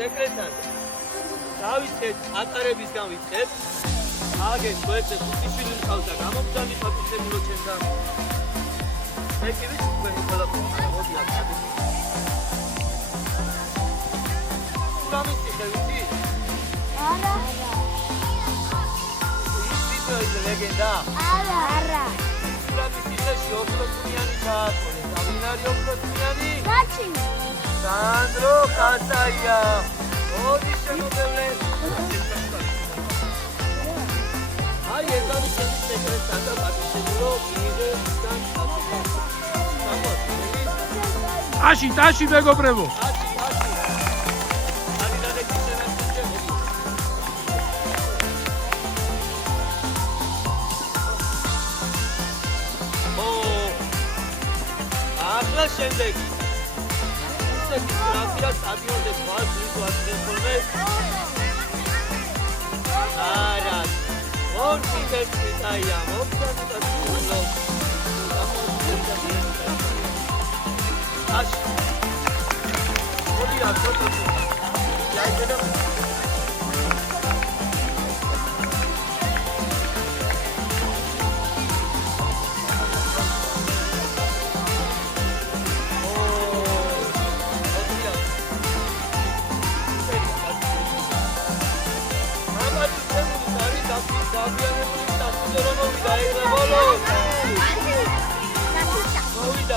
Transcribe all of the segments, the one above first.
სეკრეტარზე. დავიწყეთ ატარებისგან ვიწყებ. აგენ გვერდზე 5 შვილი მყავს და გამომწვევი პატუსებულო ჩემთან. მე კი ვიცი თქვენი ყველაფერი მოდი აქ. სულამიცი ვიცი? არა. ის ლეგენდა? არა. სულამიცი ხეში ოქროწუნიანი ჩაატყოლეს. ამინარი ოქროწუნიანი? გაჩი. სანდრო ხასაია. ოდი შემოგვევლე. აი ეს არის სეკრეტარს და პატუსებულო მიიღე ისგან ტაში, ტაში მეგობრებო. ახლა შემდეგი. ისეთი ტრაქია სტადიონზე თვალს ვიყვარდეს ხოლმე. არა. ორ კიდეა მოგწონდა სულო. აშ. მოდია ფოტო. დაიჯერა.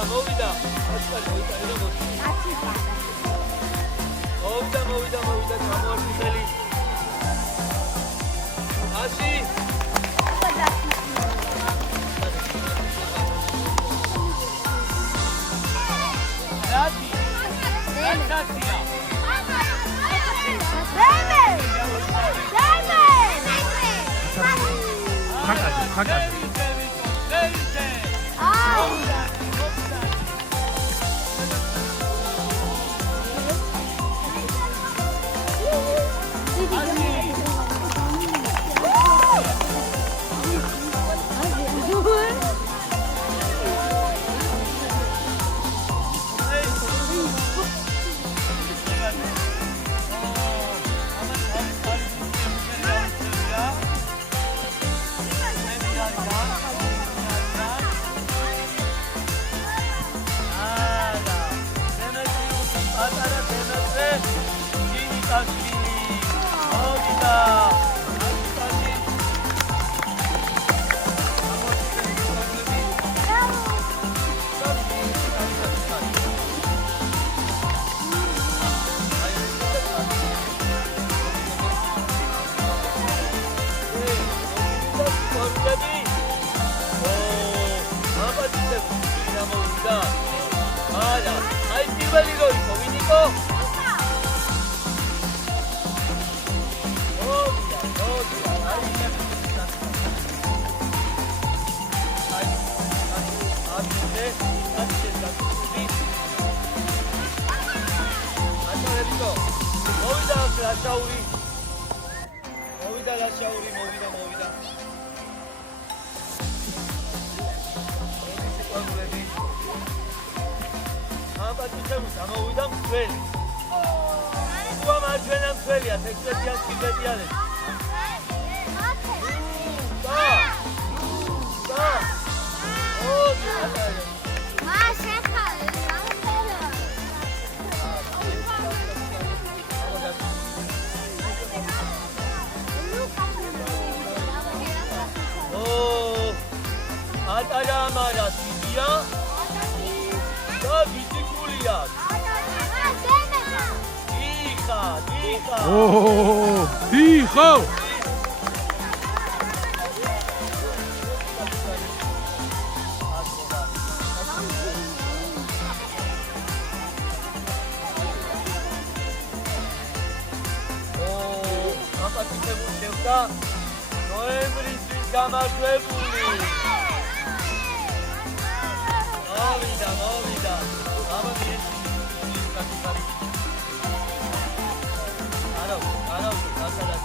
მოვიდა. ჩამოართველი. აში. რადი. რაცია. ხაკადი. აი პირველი როი ვინიკო? მოვიდა. აბატუსებს ამოვიდა მწველი. უა მარჯვენა მწველია, 16-იან კიბეტიანებს. ატარა ამარა დიდია და ბიციკულია. დიხა. დიხო. აპატუსებს შევდა ნოემბრის გამარჯვებული. მოვიდა. აბა მიეცი. არა, გასადაც.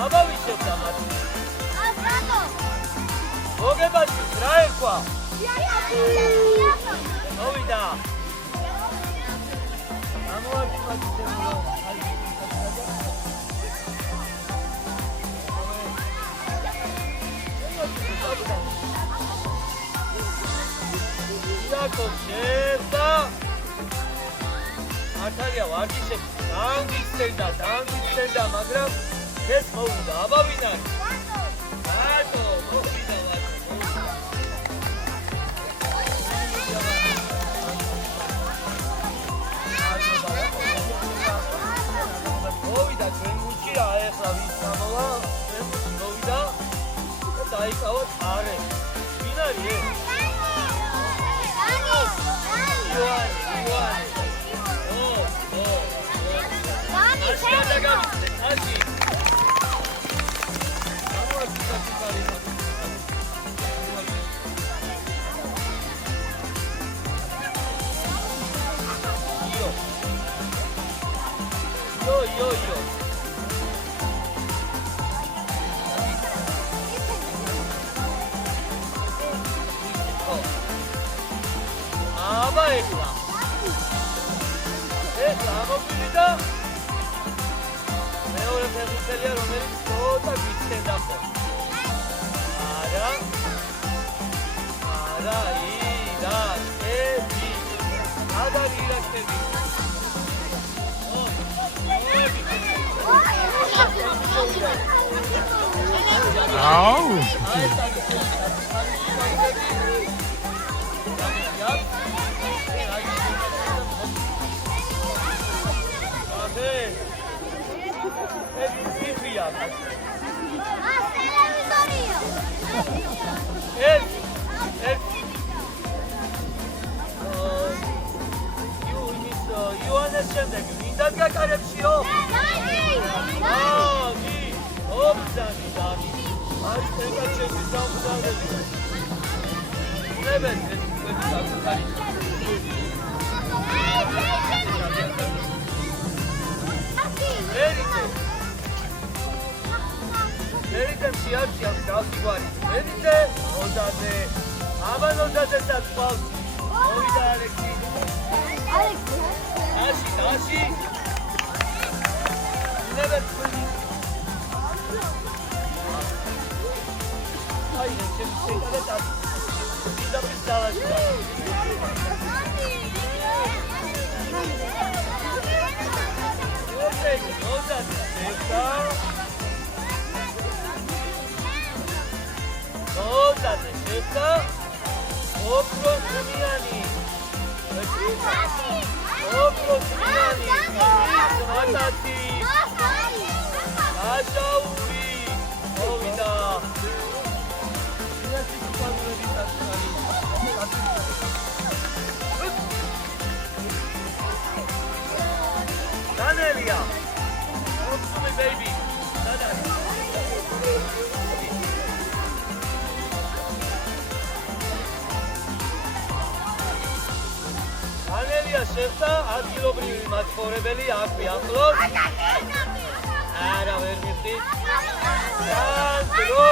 აბა ვიშევდა მათ. მოგებაში რა ერქვა? მოვიდა. იაკობ შევდა. მართალია ვარჯიშები დაანგიცენდა, მაგრამ ეს მოვიდა. აბა ვინ არის? რატო მოვიდა? მოვიდა ჩვენ გუჩი რა ეხლა ვის გამოვა? ჩვენ გუჩი მოვიდა და დაიკავა არე. ვინ არის ეს? იოანი. Yo. აბა ეხლა მოვიდა. მეორე ფეხბურთელია, რომელიც ცოტა გიწენდა ხოლმე. არა, ირაკები. ადარ ირაკები. აუ. იოანეს შემდეგ ვინ დაგაკარებშიო? ობზანი. აი ტეკაჩების დამზადები. ნებენ ეს საკუთარი. ერიდე შეარჩია გავსიგვარი. ერიდე ოდაზე. ამან ოდაზე დაწვავს. მოვიდა ალექსი. Dashi. Never fully. Ay, şimdi tekrar et. Biz de bir savaşta. Şefta. Opro Sumiyani. Opro Sumiyani. Matati. Aşauri. Ovida. Danelia. Talk to me, baby. Danelia, შევსა ადგილობრივი მაცხოვრებელი აქვე ახლოს. არა, ვერ მიხდით. სანდრო.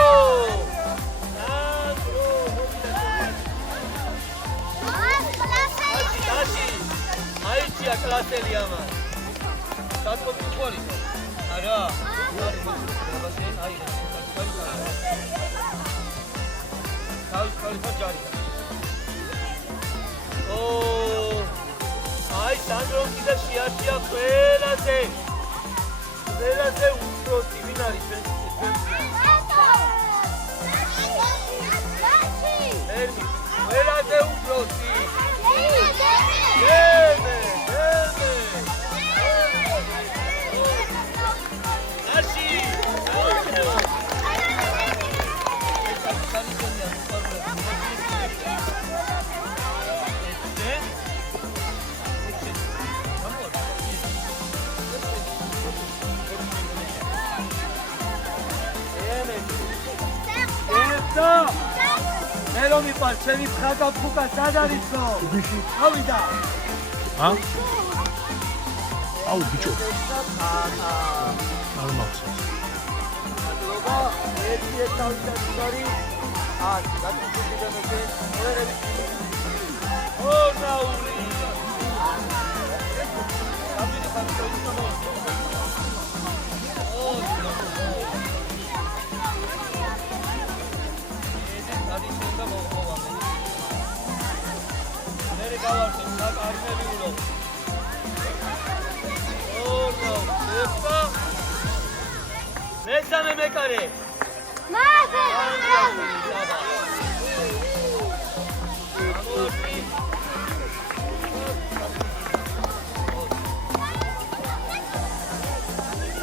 Dashi. აიჩია კლასელი ამან. Tatko bukoli. Ara. Oh. Ay, Sandro kida shiatia ყველაზე უпрости ვინ არის ეს? ერმი, ყველაზე უпрости. მე რომ მიყარ ჩემი ხაგა ფუკა სად არისო? ავიდა. ა? აუ ბიჭო. არ მახსოვს. აბა, ერთი თავისარი. გაწუხები განაგე. ყველები. ო, ნაური. აბიდი ხარ მესამე მეკარე.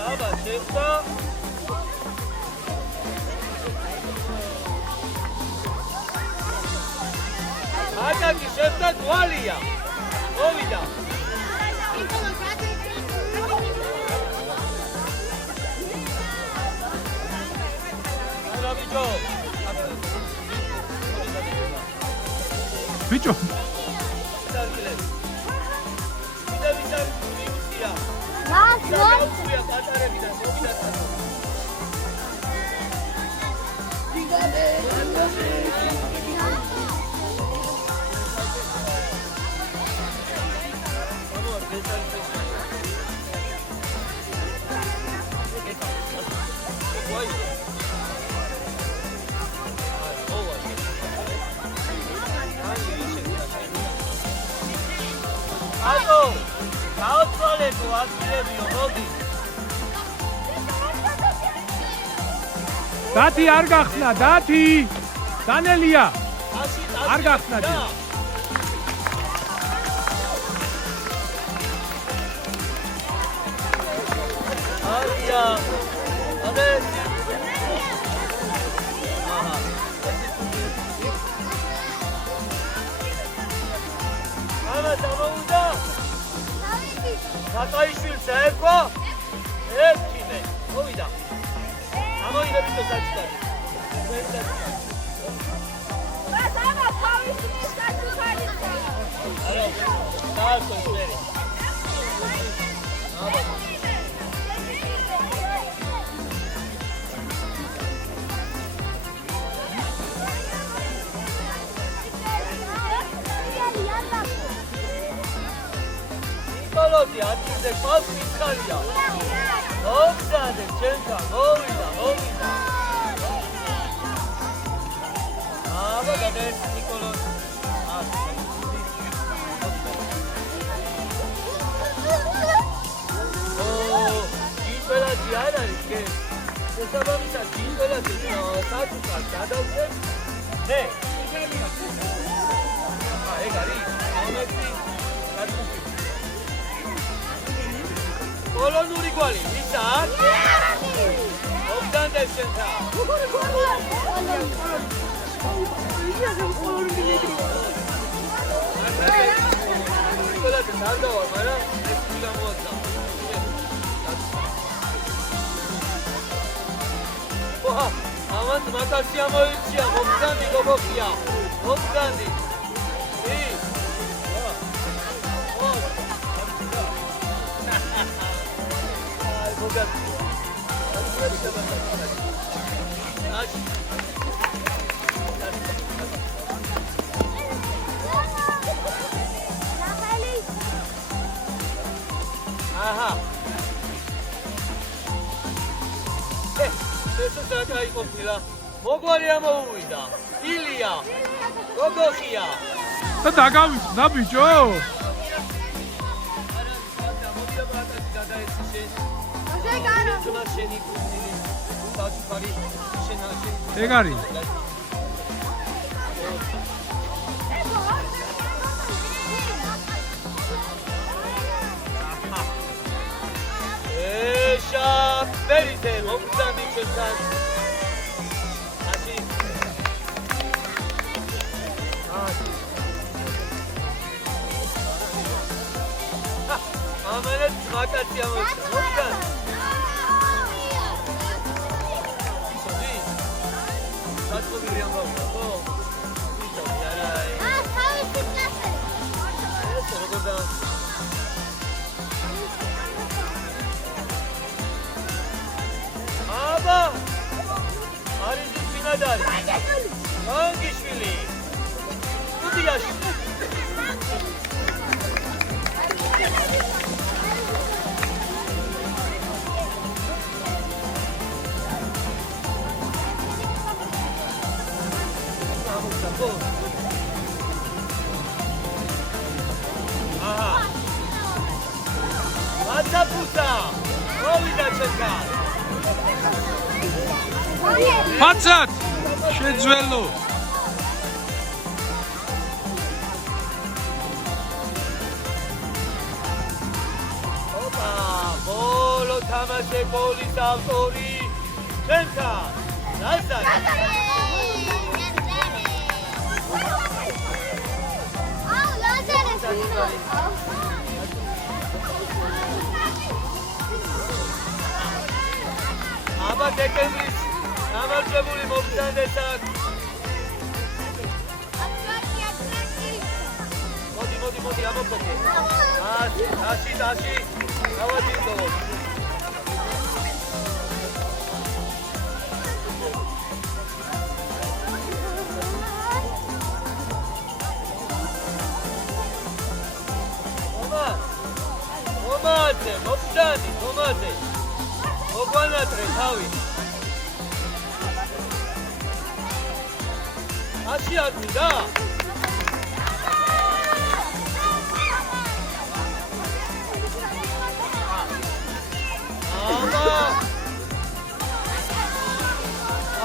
აბა, შეხვდა. აკაკი შეხვდა თვალია. მოვიდა. ბიჭო. ატო, გაოცვალებო, აცვლებიო, მოდი. დათი არ გახსნა, დათი. დანელია. არ გახსნა დი. არია. აბე. აჰა. ამა დამოუდა. საკაიშვილს ერქვა? ერქინე. მოვიდა. ამოიღები το საჭკარი. ბაზამა თავისის საჭკარი. არა, დაასო შერი. ნიკოლოზი ადგილზე ყავს მითხარია. მოგზადე ჩემთან, მოვიდა. აბა გადაერთ ნიკოლოზი. ჯინბელაძე არ არის გე? შესაბამისად ჯინბელაძე საწუხარს გადავწევ? ნე. ეგ არის. მომეცი. გაწუხი. პოლონური კვალი, ისა? მოგდანდეს შენთან. ნიკოლოზი დარდავა, მაგრამ ეს თუ გამოაცა. ოჰა, ამან მაგასი ამოიწია, მოგდანდი გოგოქია. მოგდანდი. აჰა. ეს საჭაი ყოფილა. მოგვარი ამოუვიდა. ილია. გოგოხია. და დაგავიწყდა ბიჭო. ეგ არის. ეშა, ბერიტე, მოგდანდი ჩვენთან. ამერეთ მაკაცი ამოიწა. მოგდანდი. საჭმელი ამბავია, ხო? და აბა არის ბინადარი განგიშვილი სტუდიაში Ataputsa! Mოვიდა ჩემგან. ფაცად შეძველო ოპა, ბოლო თამაშე გოლის ავტორი ჩემგან. ლაზარი. აბა დეკემბრის გამარჯვებული მოგზაურებს აქ. მოდი ამოფოქე. აში გავაჯილდო. მომდანი, მომადე. მოგვანატრე თავი. აში არ მინდა?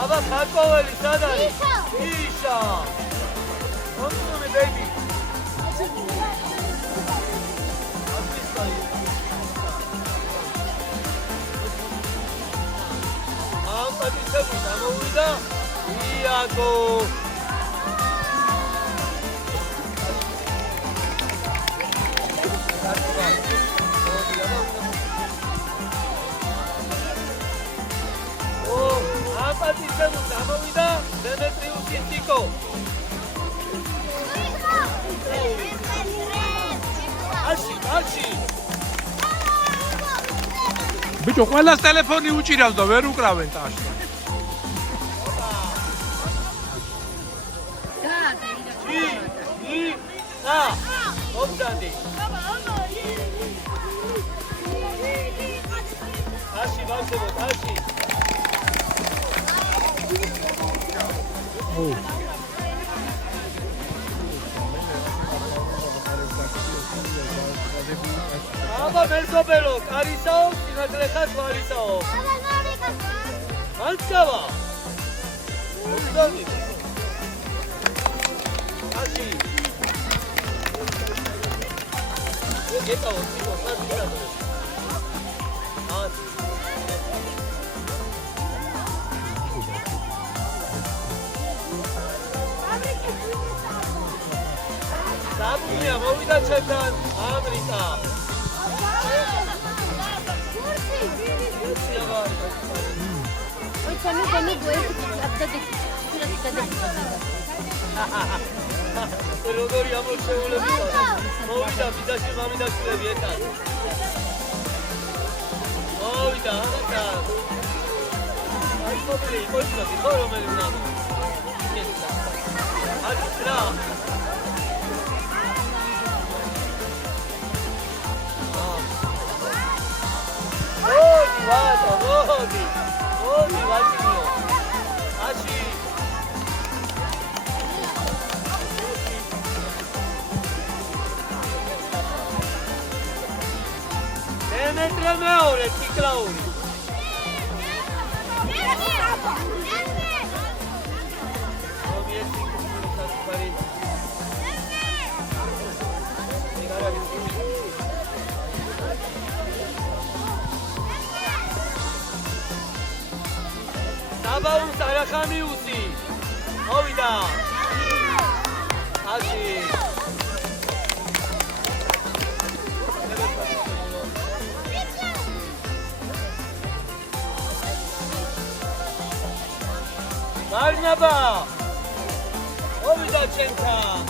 აბა ხარკოველი სად არის? იშა. მომწონე ბეიბი. პატიცები გამოვიდა იაკო პატიცები გამოვიდა დემეტრიუსი ტიკო აში ბიჭო ყველას ტელეფონი უჭირავს და ვერ უკრავენ ტაშს მომდანი აში ვარდებოდ აში აბა მეზობელო კარისაო სინათლეთა თვალისაო მანცავა მომდანი აში გეტაო სიტო საძინა აში საბუნია მოვიდა ჩემთან ამრიკა როგორი ამორჩეულები მოვიდა ბიძაში მამიდაშვილები ერთად მოვიდა ამაკა აი მოვიდა მოიცნობი ხო რომელი უნდა არის რა მოდი ვაჭინო აში დემეტრე მეორე ტიკლაური საბაუს არახამიუსი მოვიდა აში მარნაბა მოვიდა ჩემთან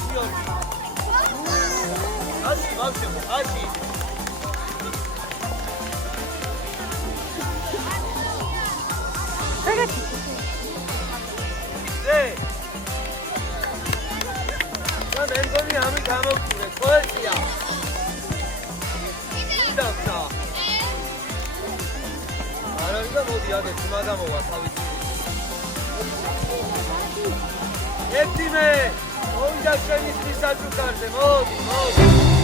აში ბავშვებო აში და მე მგონი ამით ამოვწურე პოეზია იდავსა არა ვიდა მოდი აგე თმა გამოვა თავისი ექიმე მოვიდა შენი ხის საჭუქარზე მოდი